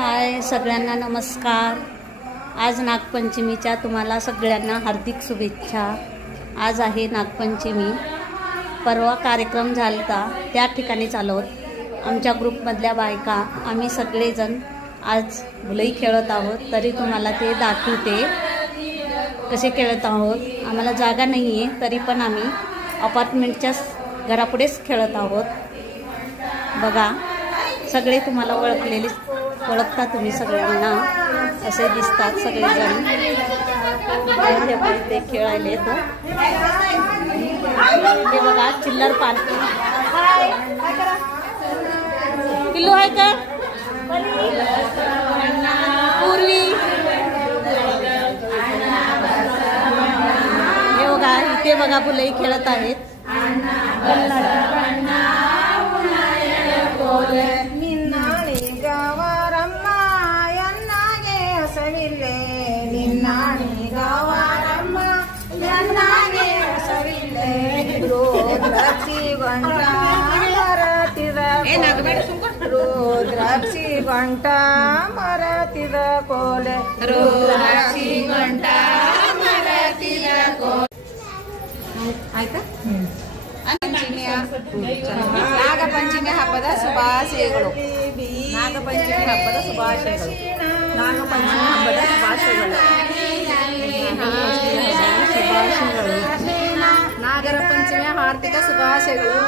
हाय सगळ्यांना नमस्कार. आज नागपंचमीच्या तुम्हाला सगळ्यांना हार्दिक शुभेच्छा. आज आहे नागपंचमी. परवा कार्यक्रम झाला त्या ठिकाणी चालवत आमच्या ग्रुपमधल्या बायका आम्ही सगळेजण आज भुलई खेळत आहोत. तरी तुम्हाला ते दाखवते कसे खेळत आहोत. आम्हाला जागा नाही आहे तरी पण आम्ही अपार्टमेंटच्या घरापुढेच खेळत आहोत. बघा सगळे तुम्हाला ओळखता तुम्ही सगळ्यांना असे दिसतात सगळेजण. ते खेळायला येतो. हे बघा चिल्लर पार्टी. पिल्लू आहे का पूर्वी? हे बघा इथे बघा भुलई खेळत आहेत. रुद्राक्षी घंटा मराठीद कोले रुद्राक्षी घंटा मराठीद ಆಯ್ತಾ? ನಾಗಪಂಚಮಿ ಹಬ್ಬದ ಶುಭಾಶಯಗಳು. ನಾಗಪಂಚಮಿ ಹಬ್ಬದ ಶುಭಾಶಯಗಳು. ನಾಗಪಂಚಮಿ ಹಬ್ಬದ ಶುಭಾಶಯಗಳು. ನಾಗರ ಪಂಚಮಿಯ ಆರ್ಥಿಕ ಶುಭಾಶಯಗಳು.